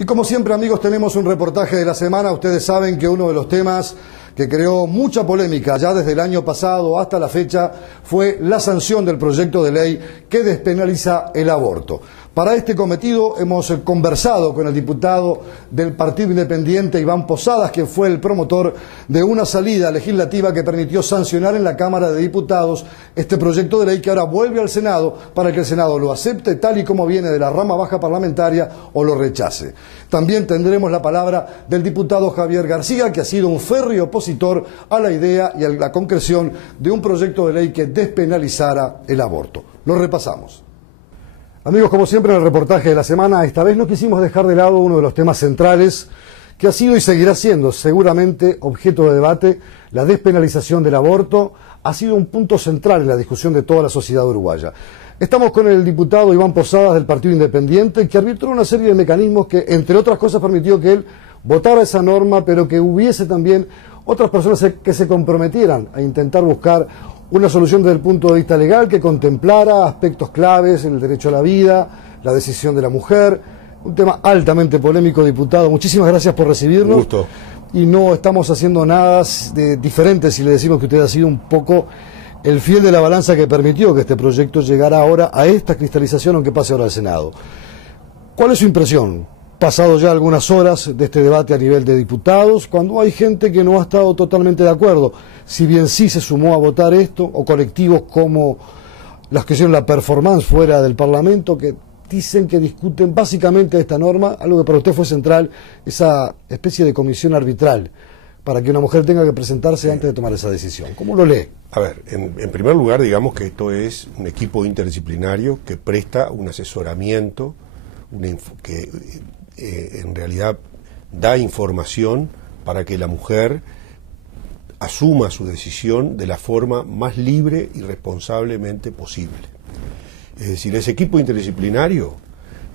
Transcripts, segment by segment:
Y como siempre, amigos, tenemos un reportaje de la semana. Ustedes saben que uno de los temas que creó mucha polémica ya desde el año pasado hasta la fecha fue la sanción del proyecto de ley que despenaliza el aborto. Para este cometido hemos conversado con el diputado del Partido Independiente, Iván Posadas, quien fue el promotor de una salida legislativa que permitió sancionar en la Cámara de Diputados este proyecto de ley que ahora vuelve al Senado para que el Senado lo acepte tal y como viene de la rama baja parlamentaria o lo rechace. También tendremos la palabra del diputado Javier García, que ha sido un férreo opositor a la idea y a la concreción de un proyecto de ley que despenalizara el aborto. Lo repasamos. Amigos, como siempre en el reportaje de la semana, esta vez no quisimos dejar de lado uno de los temas centrales que ha sido y seguirá siendo seguramente objeto de debate. La despenalización del aborto ha sido un punto central en la discusión de toda la sociedad uruguaya. Estamos con el diputado Iván Posadas del Partido Independiente, que arbitró una serie de mecanismos que, entre otras cosas, permitió que él votara esa norma, pero que hubiese también otras personas que se comprometieran a intentar buscar una solución desde el punto de vista legal que contemplara aspectos claves en el derecho a la vida, la decisión de la mujer. Un tema altamente polémico, diputado. Muchísimas gracias por recibirnos. Un gusto. Y no estamos haciendo nada diferente si le decimos que usted ha sido un poco el fiel de la balanza que permitió que este proyecto llegara ahora a esta cristalización, aunque pase ahora al Senado. ¿Cuál es su impresión? Pasado ya algunas horas de este debate a nivel de diputados, cuando hay gente que no ha estado totalmente de acuerdo, si bien sí se sumó a votar esto, o colectivos como los que hicieron la performance fuera del Parlamento, que dicen que discuten básicamente esta norma, algo que para usted fue central, esa especie de comisión arbitral, para que una mujer tenga que presentarse antes de tomar esa decisión. ¿Cómo lo lee? A ver, en primer lugar, digamos que esto es un equipo interdisciplinario que presta un asesoramiento, que en realidad da información para que la mujer asuma su decisión de la forma más libre y responsablemente posible. Es decir, ese equipo interdisciplinario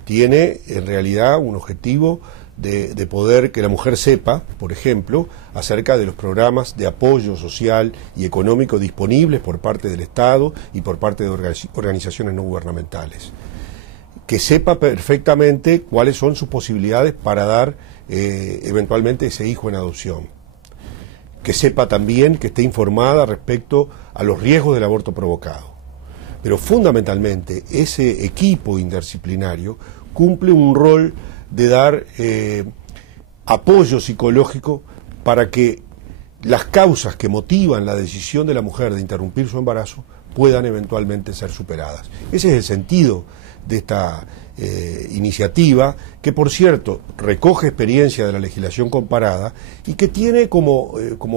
tiene en realidad un objetivo de poder que la mujer sepa, por ejemplo, acerca de los programas de apoyo social y económico disponibles por parte del Estado y por parte de organizaciones no gubernamentales. Que sepa perfectamente cuáles son sus posibilidades para dar eventualmente ese hijo en adopción. Que sepa también, que esté informada respecto a los riesgos del aborto provocado. Pero fundamentalmente ese equipo interdisciplinario cumple un rol de dar apoyo psicológico para que las causas que motivan la decisión de la mujer de interrumpir su embarazo puedan eventualmente ser superadas. Ese es el sentido de esta iniciativa, que por cierto recoge experiencia de la legislación comparada y que tiene como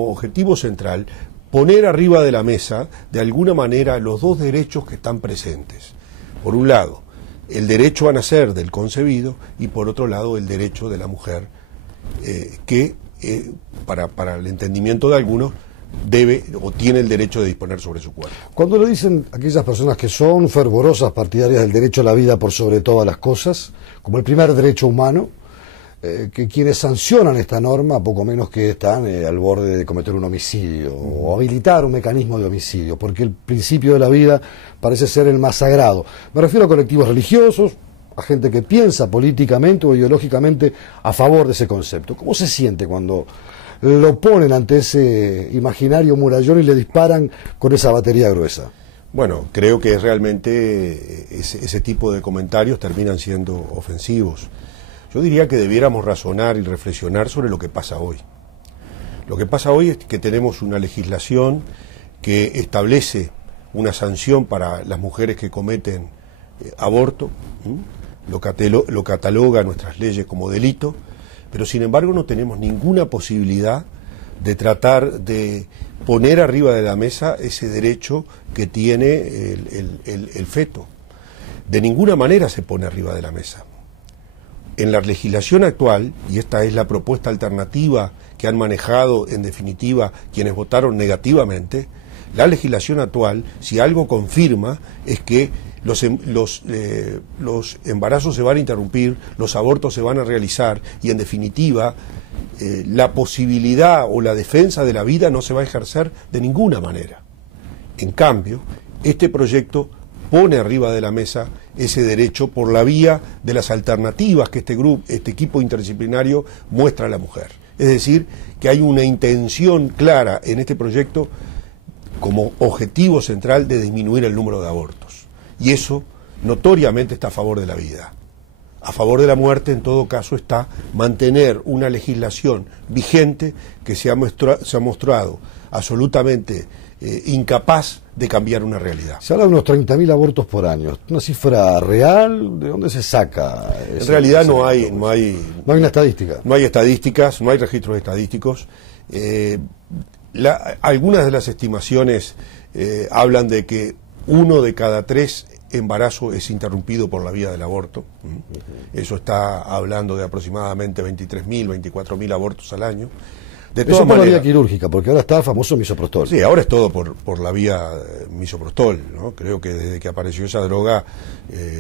objetivo central poner arriba de la mesa de alguna manera los dos derechos que están presentes. Por un lado, el derecho a nacer del concebido y por otro lado el derecho de la mujer que para el entendimiento de algunos debe o tiene el derecho de disponer sobre su cuerpo. Cuando le dicen aquellas personas que son fervorosas partidarias del derecho a la vida por sobre todas las cosas, como el primer derecho humano, que quienes sancionan esta norma, poco menos que están al borde de cometer un homicidio o habilitar un mecanismo de homicidio, porque el principio de la vida parece ser el más sagrado. Me refiero a colectivos religiosos, a gente que piensa políticamente o ideológicamente a favor de ese concepto. ¿Cómo se siente cuando lo ponen ante ese imaginario murallón y le disparan con esa batería gruesa? Bueno, creo que realmente ese tipo de comentarios terminan siendo ofensivos. Yo diría que debiéramos razonar y reflexionar sobre lo que pasa hoy. Lo que pasa hoy es que tenemos una legislación que establece una sanción para las mujeres que cometen aborto, lo cataloga nuestras leyes como delito, pero sin embargo no tenemos ninguna posibilidad de tratar de poner arriba de la mesa ese derecho que tiene el feto. De ninguna manera se pone arriba de la mesa. En la legislación actual, y esta es la propuesta alternativa que han manejado en definitiva quienes votaron negativamente, la legislación actual, si algo confirma, es que los embarazos se van a interrumpir, los abortos se van a realizar y en definitiva la posibilidad o la defensa de la vida no se va a ejercer de ninguna manera. En cambio, este proyecto pone arriba de la mesa ese derecho por la vía de las alternativas que este equipo interdisciplinario muestra a la mujer. Es decir, que hay una intención clara en este proyecto como objetivo central de disminuir el número de abortos. Y eso notoriamente está a favor de la vida. A favor de la muerte, en todo caso, está mantener una legislación vigente que se ha mostrado absolutamente incapaz de cambiar una realidad. Se habla de unos 30.000 abortos por año. ¿Una cifra real? ¿De dónde se saca? En realidad no hay una estadística. No hay estadísticas, no hay registros estadísticos. Algunas de las estimaciones hablan de que 1 de cada 3 embarazos es interrumpido por la vía del aborto. Eso está hablando de aproximadamente 23.000, 24.000 abortos al año. De todas Eso por maneras, la vía quirúrgica, porque ahora está el famoso misoprostol. Sí, ahora es todo por la vía misoprostol, ¿no? Creo que desde que apareció esa droga,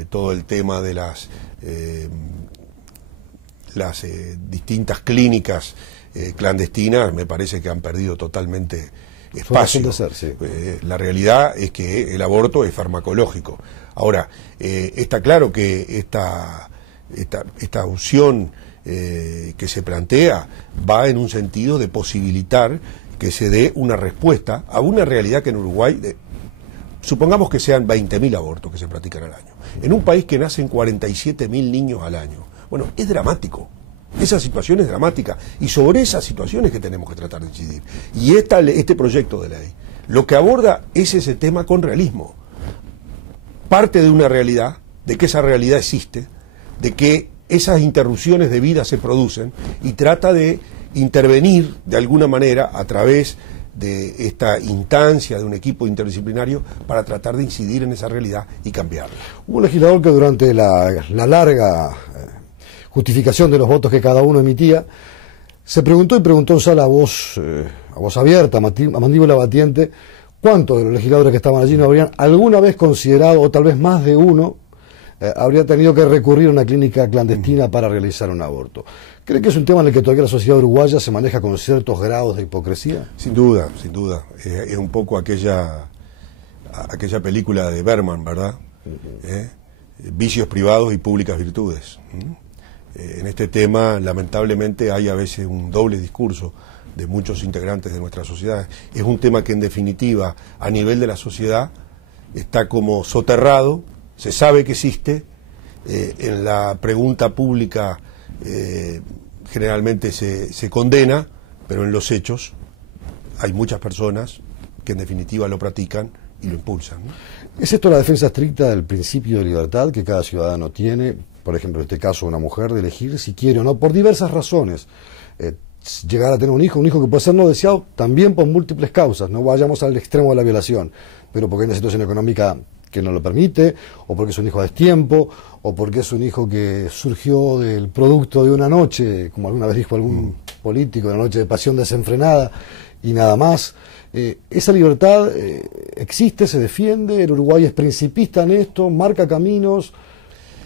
todo el tema de las distintas clínicas clandestinas me parece que han perdido totalmente espacio. La realidad es que el aborto es farmacológico. Ahora, está claro que esta opción que se plantea va en un sentido de posibilitar que se dé una respuesta a una realidad que en Uruguay, supongamos que sean 20.000 abortos que se practican al año, en un país que nacen 47.000 niños al año. Bueno, es dramático. Esa situación es dramática y sobre esas situaciones que tenemos que tratar de incidir. Y este proyecto de ley lo que aborda es ese tema con realismo. Parte de una realidad, de que esa realidad existe, de que esas interrupciones de vida se producen y trata de intervenir de alguna manera a través de esta instancia de un equipo interdisciplinario para tratar de incidir en esa realidad y cambiarla. Hubo un legislador que durante la larga justificación de los votos que cada uno emitía, se preguntó en sala a voz abierta, a mandíbula batiente, cuántos de los legisladores que estaban allí no habrían alguna vez considerado, o tal vez más de uno, habría tenido que recurrir a una clínica clandestina para realizar un aborto. ¿Cree que es un tema en el que todavía la sociedad uruguaya se maneja con ciertos grados de hipocresía? Sin duda, sin duda. Es un poco aquella película de Berman, ¿verdad? Vicios privados y públicas virtudes. En este tema, lamentablemente, hay a veces un doble discurso de muchos integrantes de nuestra sociedad. Es un tema que, en definitiva, a nivel de la sociedad, está como soterrado, se sabe que existe, en la pregunta pública generalmente se condena, pero en los hechos hay muchas personas que en definitiva lo practican y lo impulsan, ¿no? ¿Es esto la defensa estricta del principio de libertad que cada ciudadano tiene, por ejemplo en este caso una mujer, de elegir si quiere o no, por diversas razones, llegar a tener un hijo que puede ser no deseado también por múltiples causas, no vayamos al extremo de la violación, pero porque hay una situación económica que no lo permite, o porque es un hijo a destiempo, o porque es un hijo que surgió del producto de una noche, como alguna vez dijo algún político, de una noche de pasión desenfrenada, y nada más? ¿Esa libertad existe, se defiende? ¿El Uruguay es principista en esto? ¿Marca caminos?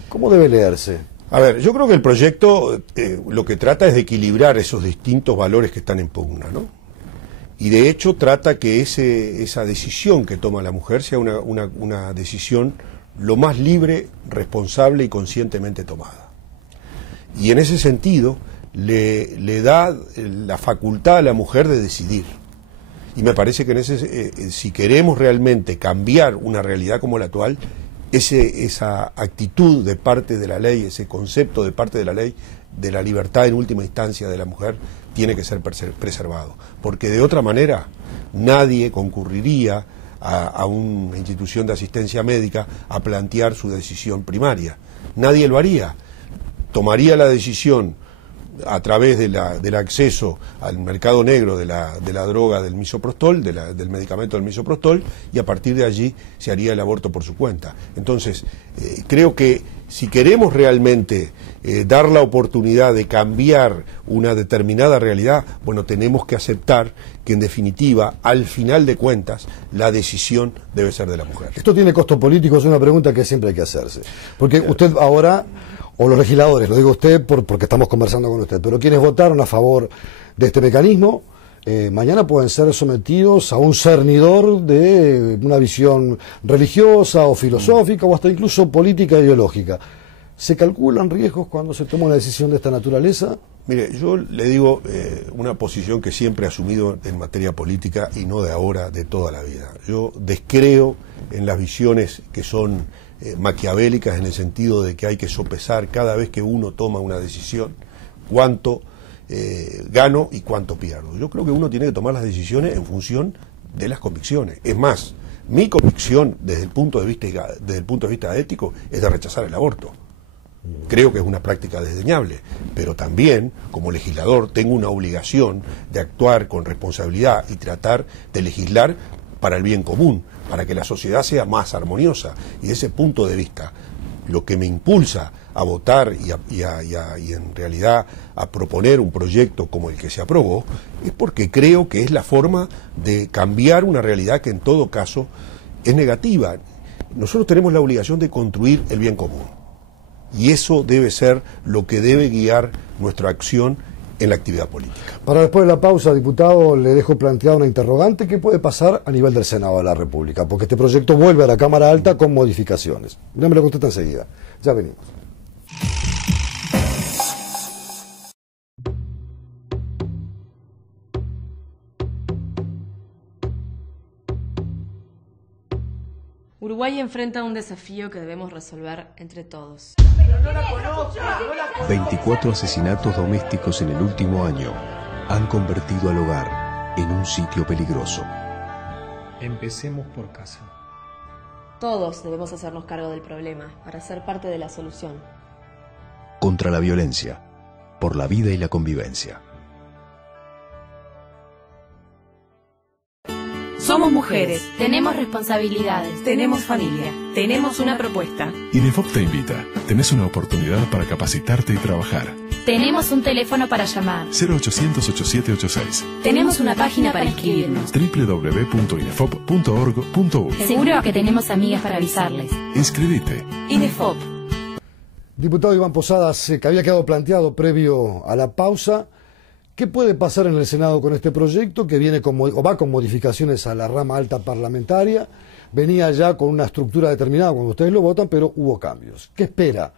¿Cómo debe leerse? A ver, yo creo que el proyecto lo que trata es de equilibrar esos distintos valores que están en pugna, ¿no? Y de hecho trata que esa decisión que toma la mujer sea una decisión lo más libre, responsable y conscientemente tomada. Y en ese sentido le da la facultad a la mujer de decidir. Y me parece que si queremos realmente cambiar una realidad como la actual, esa actitud de parte de la ley, ese concepto de parte de la ley de la libertad en última instancia de la mujer, tiene que ser preservado, porque de otra manera nadie concurriría a una institución de asistencia médica a plantear su decisión primaria. Nadie lo haría. Tomaría la decisión a través del acceso al mercado negro de la droga del misoprostol, del medicamento del misoprostol, y a partir de allí se haría el aborto por su cuenta. Entonces, creo que si queremos realmente dar la oportunidad de cambiar una determinada realidad, bueno, tenemos que aceptar que en definitiva, al final de cuentas, la decisión debe ser de la mujer. Esto tiene costo político, es una pregunta que siempre hay que hacerse. Porque usted ahora, o los legisladores, lo digo usted porque estamos conversando con usted, pero quienes votaron a favor de este mecanismo, mañana pueden ser sometidos a un cernidor de una visión religiosa o filosófica o hasta incluso política e ideológica. ¿Se calculan riesgos cuando se toma una decisión de esta naturaleza? Mire, yo le digo una posición que siempre he asumido en materia política y no de ahora, de toda la vida. Yo descreo en las visiones que son maquiavélicas, en el sentido de que hay que sopesar cada vez que uno toma una decisión cuánto gano y cuánto pierdo. Yo creo que uno tiene que tomar las decisiones en función de las convicciones. Es más, mi convicción desde el punto de vista ético es de rechazar el aborto. Creo que es una práctica desdeñable, pero también, como legislador, tengo una obligación de actuar con responsabilidad y tratar de legislar para el bien común, para que la sociedad sea más armoniosa. Y desde ese punto de vista, lo que me impulsa a votar y en realidad a proponer un proyecto como el que se aprobó, es porque creo que es la forma de cambiar una realidad que en todo caso es negativa. Nosotros tenemos la obligación de construir el bien común. Y eso debe ser lo que debe guiar nuestra acción en la actividad política. Para después de la pausa, diputado, le dejo planteada una interrogante. ¿Qué puede pasar a nivel del Senado de la República? Porque este proyecto vuelve a la Cámara Alta con modificaciones. No me lo contesta enseguida. Ya venimos. Uruguay enfrenta un desafío que debemos resolver entre todos. 24 asesinatos domésticos en el último año han convertido al hogar en un sitio peligroso. Empecemos por casa. Todos debemos hacernos cargo del problema para ser parte de la solución. Contra la violencia, por la vida y la convivencia. Somos mujeres, tenemos responsabilidades, tenemos familia, tenemos una propuesta. INEFOP te invita. Tenés una oportunidad para capacitarte y trabajar. Tenemos un teléfono para llamar. 0800-8786. Tenemos una página para inscribirnos. www.inefop.org.uy. Seguro que tenemos amigas para avisarles. Inscribite. INEFOP. Diputado Iván Posadas, que había quedado planteado previo a la pausa, ¿qué puede pasar en el Senado con este proyecto que viene va con modificaciones a la rama alta parlamentaria? Venía ya con una estructura determinada cuando ustedes lo votan, pero hubo cambios. ¿Qué espera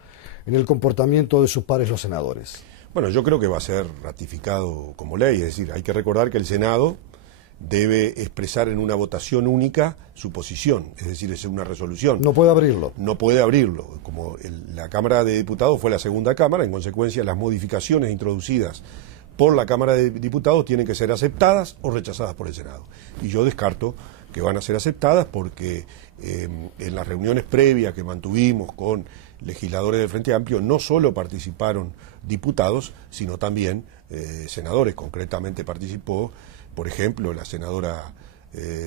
en el comportamiento de sus pares los senadores? Bueno, yo creo que va a ser ratificado como ley, es decir, hay que recordar que el Senado debe expresar en una votación única su posición, es decir, es una resolución. No puede abrirlo. No puede abrirlo. Como la Cámara de Diputados fue la segunda Cámara, en consecuencia las modificaciones introducidas por la Cámara de Diputados tienen que ser aceptadas o rechazadas por el Senado. Y yo descarto que van a ser aceptadas porque en las reuniones previas que mantuvimos con legisladores del Frente Amplio no solo participaron diputados, sino también senadores. Concretamente participó, por ejemplo, la senadora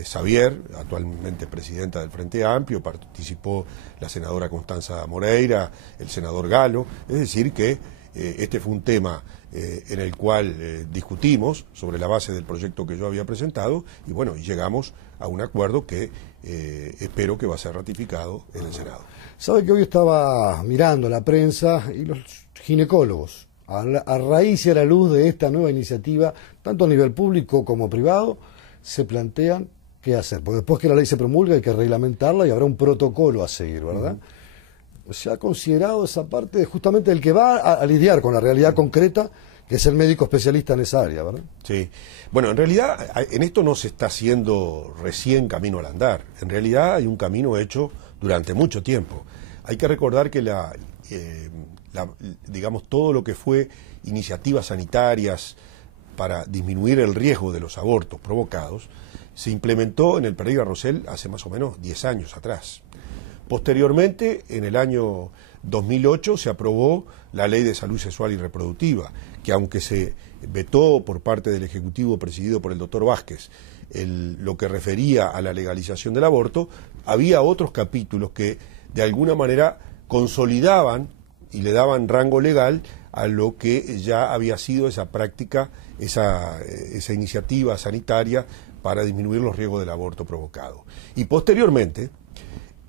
Xavier, actualmente presidenta del Frente Amplio, participó la senadora Constanza Moreira, el senador Galo, es decir que este fue un tema en el cual discutimos sobre la base del proyecto que yo había presentado y bueno, y llegamos a un acuerdo que espero que va a ser ratificado en el Senado. Sabe que hoy estaba mirando la prensa y los ginecólogos, a raíz y a la luz de esta nueva iniciativa, tanto a nivel público como privado, se plantean qué hacer, porque después que la ley se promulga hay que reglamentarla y habrá un protocolo a seguir, ¿verdad? Se ha considerado esa parte justamente del que va a lidiar con la realidad concreta, que es el médico especialista en esa área, ¿verdad? Sí. Bueno, en realidad en esto no se está haciendo recién camino al andar. En realidad hay un camino hecho durante mucho tiempo. Hay que recordar que digamos, todo lo que fue iniciativas sanitarias para disminuir el riesgo de los abortos provocados, se implementó en el Pereira Rosell hace más o menos 10 años atrás. Posteriormente, en el año 2008, se aprobó la Ley de Salud Sexual y Reproductiva, que aunque se vetó por parte del Ejecutivo presidido por el doctor Vázquez lo que refería a la legalización del aborto, había otros capítulos que de alguna manera consolidaban y le daban rango legal a lo que ya había sido esa práctica, esa iniciativa sanitaria para disminuir los riesgos del aborto provocado. Y posteriormente,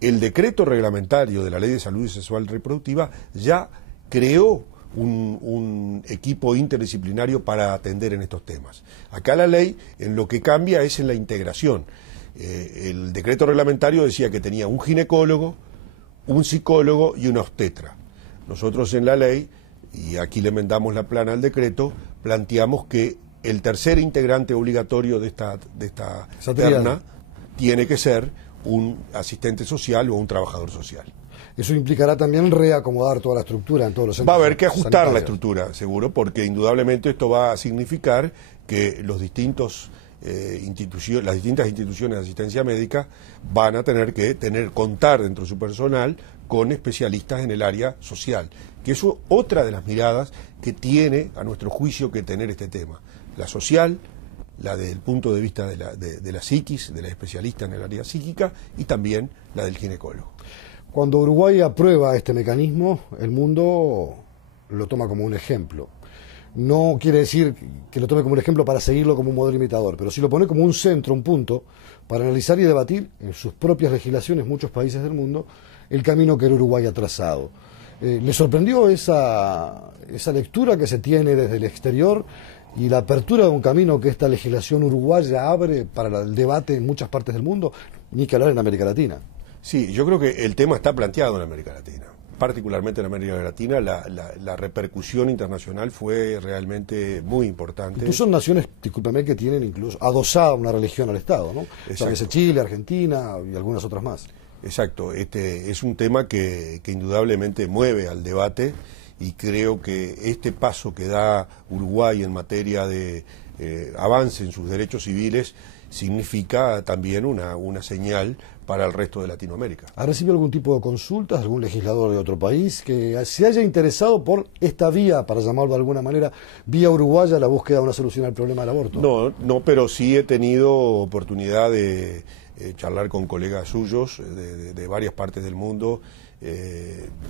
el decreto reglamentario de la Ley de Salud Sexual y Reproductiva ya creó un un equipo interdisciplinario para atender en estos temas. Acá la ley en lo que cambia es en la integración. El decreto reglamentario decía que tenía un ginecólogo, un psicólogo y una obstetra. Nosotros en la ley, y aquí le enmendamos la plana al decreto, planteamos que el tercer integrante obligatorio de esta terna tiene que ser un asistente social o un trabajador social. Eso implicará también reacomodar toda la estructura en todos los centros. Va a haber que ajustar sanitarios. la estructura, seguro, porque indudablemente esto va a significar que los distintos las distintas instituciones de asistencia médica van a tener que contar dentro de su personal con especialistas en el área social, que es otra de las miradas que tiene, a nuestro juicio, que tener este tema. La social, la del punto de vista de la psiquis, de la especialista en el área psíquica, y también la del ginecólogo. Cuando Uruguay aprueba este mecanismo, el mundo lo toma como un ejemplo. No quiere decir que lo tome como un ejemplo para seguirlo como un modelo imitador, pero sí lo pone como un centro, un punto, para analizar y debatir en sus propias legislaciones, muchos países del mundo, el camino que el Uruguay ha trazado. ¿Le sorprendió esa lectura que se tiene desde el exterior y la apertura de un camino que esta legislación uruguaya abre para el debate en muchas partes del mundo, ni que hablar en América Latina? Sí, yo creo que el tema está planteado en América Latina. Particularmente en América Latina, la repercusión internacional fue realmente muy importante. Incluso son naciones, discúlpeme, que tienen incluso adosada una religión al Estado, ¿no? Exacto. Chile, Argentina y algunas otras más. Exacto, es un tema que indudablemente mueve al debate, y creo que este paso que da Uruguay en materia de avance en sus derechos civiles significa también una señal para el resto de Latinoamérica. ¿Ha recibido algún tipo de consultas, algún legislador de otro país que se haya interesado por esta vía, para llamarlo de alguna manera, vía uruguaya, la búsqueda de una solución al problema del aborto? No, pero sí he tenido oportunidad de charlar con colegas suyos de varias partes del mundo,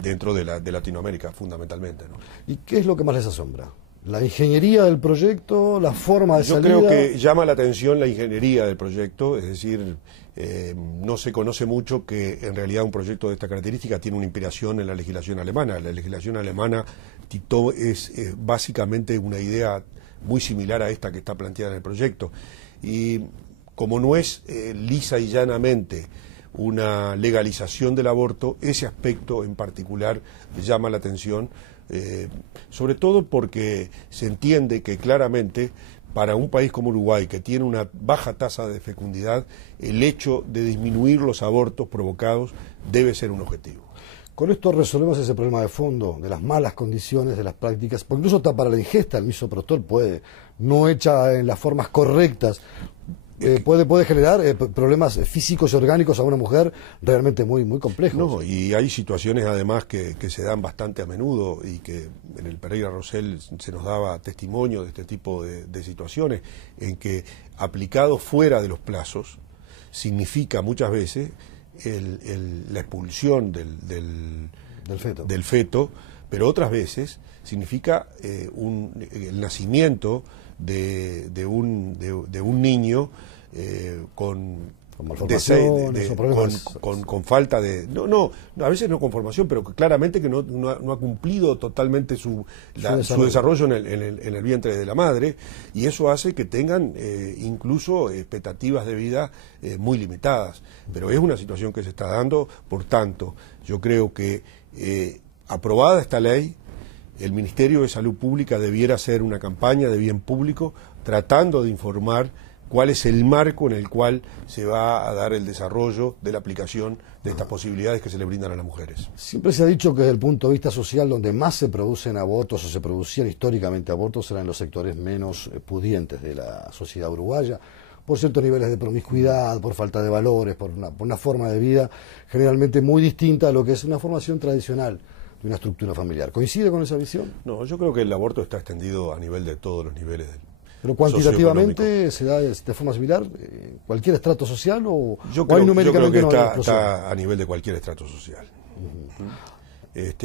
dentro de Latinoamérica fundamentalmente, ¿no? ¿Y qué es lo que más les asombra? ¿La ingeniería del proyecto, la forma de salida? Yo creo que llama la atención la ingeniería del proyecto, es decir, no se conoce mucho que en realidad un proyecto de esta característica tiene una inspiración en la legislación alemana. La legislación alemana es básicamente una idea muy similar a esta que está planteada en el proyecto. Y como no es lisa y llanamente una legalización del aborto, ese aspecto en particular llama la atención, sobre todo porque se entiende que claramente para un país como Uruguay, que tiene una baja tasa de fecundidad, el hecho de disminuir los abortos provocados debe ser un objetivo. Con esto resolvemos ese problema de fondo, de las malas condiciones de las prácticas, porque incluso hasta para la ingesta el misoprostol puede, no hecha en las formas correctas, puede generar problemas físicos y orgánicos a una mujer realmente muy, muy complejos. No, y hay situaciones además que se dan bastante a menudo, y que en el Pereira Rosell se nos daba testimonio de este tipo de situaciones, en que aplicado fuera de los plazos significa muchas veces la expulsión del feto, pero otras veces significa el nacimiento de un niño con falta de a veces no con formación, pero claramente que no ha cumplido totalmente su desarrollo en el vientre de la madre, y eso hace que tengan incluso expectativas de vida muy limitadas, pero es una situación que se está dando. Por tanto, yo creo que aprobada esta ley, el Ministerio de Salud Pública debiera hacer una campaña de bien público tratando de informar cuál es el marco en el cual se va a dar el desarrollo de la aplicación de estas posibilidades que se le brindan a las mujeres. Siempre se ha dicho que desde el punto de vista social, donde más se producen abortos o se producían históricamente abortos eran los sectores menos pudientes de la sociedad uruguaya, por ciertos niveles de promiscuidad, por falta de valores, por una forma de vida generalmente muy distinta a lo que es una formación tradicional de una estructura familiar. ¿Coincide con esa visión? No, yo creo que el aborto está extendido a nivel de todos los niveles ¿Pero cuantitativamente se da de forma similar cualquier estrato social o hay numéricamente? Yo creo que está a nivel de cualquier estrato social.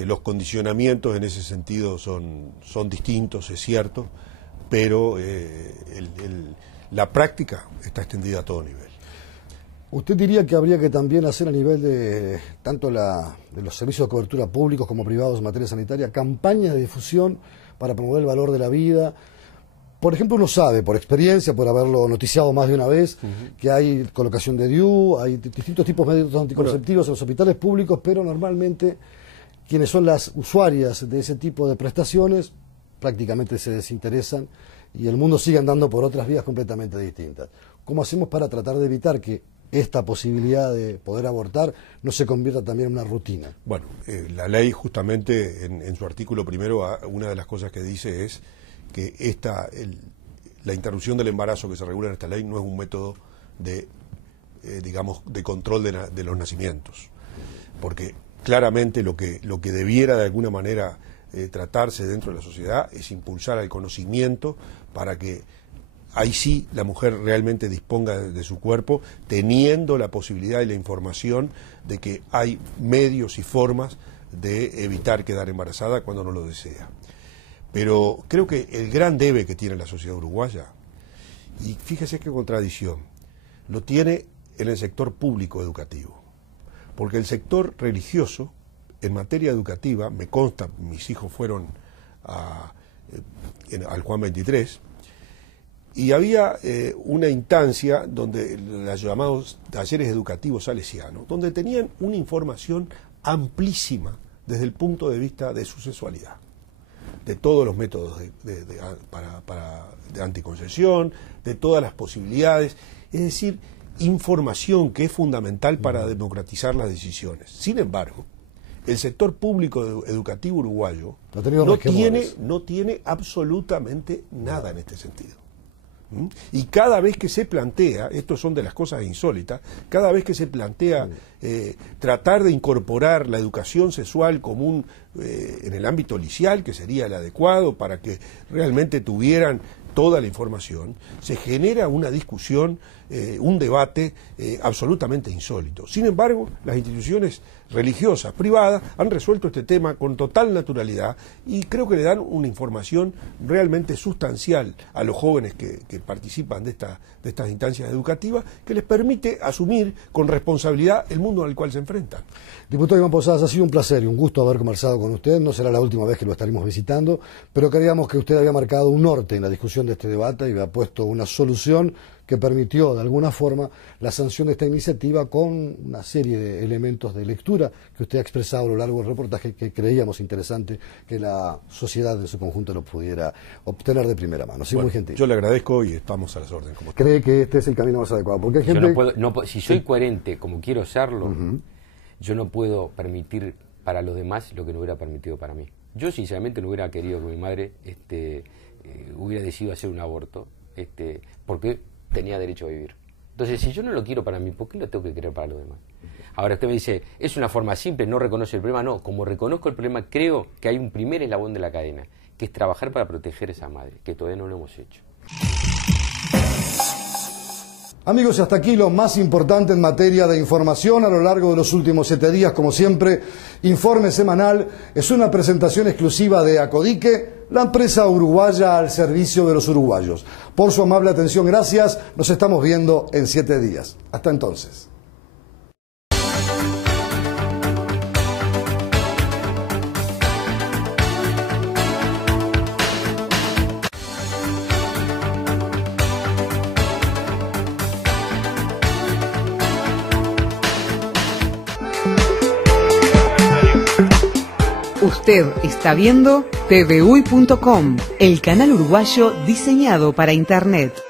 Los condicionamientos en ese sentido son distintos, es cierto, pero la práctica está extendida a todo nivel. ¿Usted diría que habría que también hacer a nivel de tanto de los servicios de cobertura públicos como privados en materia sanitaria campañas de difusión para promover el valor de la vida. Por ejemplo, uno sabe, por experiencia, por haberlo noticiado más de una vez, que hay colocación de DIU, hay distintos tipos de métodos anticonceptivos en los hospitales públicos, pero normalmente quienes son las usuarias de ese tipo de prestaciones prácticamente se desinteresan y el mundo sigue andando por otras vías completamente distintas. ¿Cómo hacemos para tratar de evitar que esta posibilidad de poder abortar no se convierta también en una rutina? Bueno, la ley justamente en su artículo primero, una de las cosas que dice es que la interrupción del embarazo que se regula en esta ley no es un método de, digamos, de control de los nacimientos, porque claramente lo que debiera de alguna manera tratarse dentro de la sociedad es impulsar al conocimiento para que ahí sí la mujer realmente disponga de su cuerpo, teniendo la posibilidad y la información de que hay medios y formas de evitar quedar embarazada cuando no lo desea. Pero creo que el gran debe que tiene la sociedad uruguaya, y fíjese qué contradicción, lo tiene en el sector público educativo. Porque el sector religioso, en materia educativa, me consta, mis hijos fueron al Juan 23, y había una instancia donde los llamados talleres educativos salesianos, donde tenían una información amplísima desde el punto de vista de su sexualidad, de todos los métodos de anticoncepción, de todas las posibilidades, es decir, información que es fundamental para democratizar las decisiones. Sin embargo, el sector público educativo uruguayo no tiene absolutamente nada en este sentido. Y cada vez que se plantea, estos son de las cosas insólitas, cada vez que se plantea tratar de incorporar la educación sexual común en el ámbito liceal, que sería el adecuado para que realmente tuvieran toda la información, se genera una discusión, un debate absolutamente insólito. Sin embargo, las instituciones religiosas, privadas, han resuelto este tema con total naturalidad y creo que le dan una información realmente sustancial a los jóvenes que participan de estas instancias educativas, que les permite asumir con responsabilidad el mundo al cual se enfrentan. Diputado Iván Posadas, ha sido un placer y un gusto haber conversado con usted. No será la última vez que lo estaremos visitando, pero creíamos que usted había marcado un norte en la discusión de este debate y había puesto una solución que permitió de alguna forma la sanción de esta iniciativa con una serie de elementos de lectura que usted ha expresado a lo largo del reportaje, que creíamos interesante que la sociedad en su conjunto lo pudiera obtener de primera mano. Sí, bueno, muy gentil. Yo le agradezco y estamos a las órdenes. ¿Cree que este es el camino más adecuado? Porque hay gente... Yo no puedo, si soy coherente como quiero serlo, yo no puedo permitir para los demás lo que no hubiera permitido para mí. Yo sinceramente no hubiera querido que mi madre hubiera decidido hacer un aborto, porque tenía derecho a vivir. Entonces, si yo no lo quiero para mí, ¿por qué lo tengo que querer para los demás? Ahora usted me dice, es una forma simple, no reconoce el problema. No, como reconozco el problema, creo que hay un primer eslabón de la cadena, que es trabajar para proteger a esa madre, que todavía no lo hemos hecho. Amigos, y hasta aquí lo más importante en materia de información a lo largo de los últimos 7 días. Como siempre, Informe Semanal es una presentación exclusiva de Acodique, la empresa uruguaya al servicio de los uruguayos. Por su amable atención, gracias. Nos estamos viendo en 7 días. Hasta entonces. Usted está viendo TVUY.com, el canal uruguayo diseñado para Internet.